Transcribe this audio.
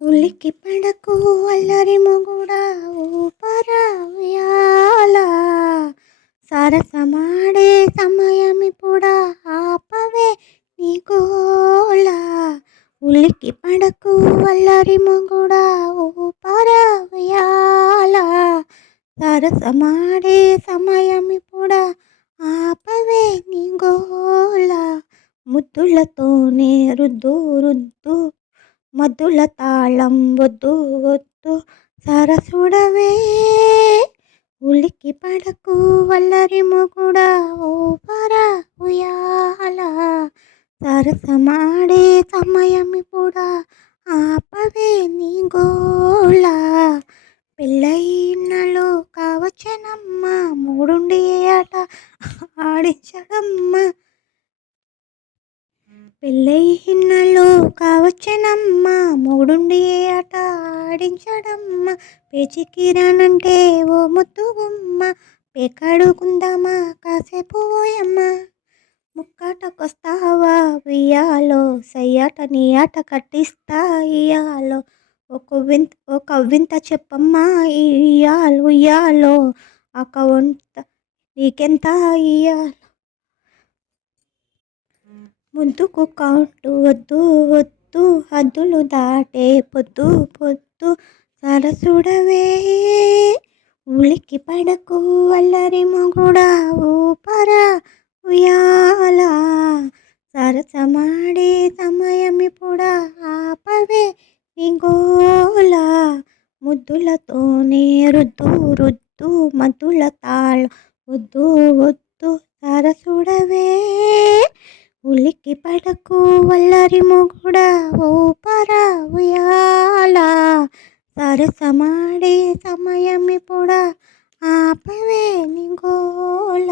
ఉలికి పడకు అల్లరి మొగుడా ఊపరా ఉయ్యాల సరసమాడే సమయమిప్పుడా ఆపవే నీ గోల. ఉలికి పడకు అల్లరి మొగుడా ఊపరా ఉయ్యాల సరసమాడే సమయమిప్పుడా ఆపవే నీ గోల. ముద్దులతోనే రుద్దు రుద్దు మధుల తాళం వద్దు వద్దు సరసుడవే. ఉలికి పడకు వల్లరి మొగుడా ఊపరా ఉయ్యాల సరసమాడే సమయమిప్పుడా ఆపవే నీ గోల. పెళ్ళయినలు కావచ్చనమ్మ మూడుండి ఆట ఆడించడమ్మ. పెళ్ళయినలు కావచ్చనమ్మ మూడుండి ఆట ఆడించడమ్మ. పేచికిరానంటే ఓ ముద్దు గుమ్మ పేకాడుకుందామా కాసేపు ఓయమ్మ. ముక్కాటకొస్తావా ఉయ్యాలో సయ్యాట నీ ఆట కట్టిస్తా ఇయ్యాలో. ఒక వింత చెప్పమ్మా ఇయ్యాలు ఉయ్యాలో ఒక వంట నీకెంత ఇయ్యాలో. ముద్దుకు కౌంటు వద్దు వద్దు హద్దులు దాటే పొద్దు పొద్దు సరసుడవే. ఉలికి పడకు అల్లరి మొగుడా ఊపరా ఉయ్యాల సరసమాడే సమయమిప్పుడా ఆపవే నీ గోల. ముద్దులతోనే రుద్దు రుద్దు మధుల తాళ వద్దు వద్దు సరసుడవే. ఉలికి పడకు వల్లరి మొగుడా ఊపరా ఉయ్యాల సరసమాడే సమయమిప్పుడా ఆపవే నీ గోల.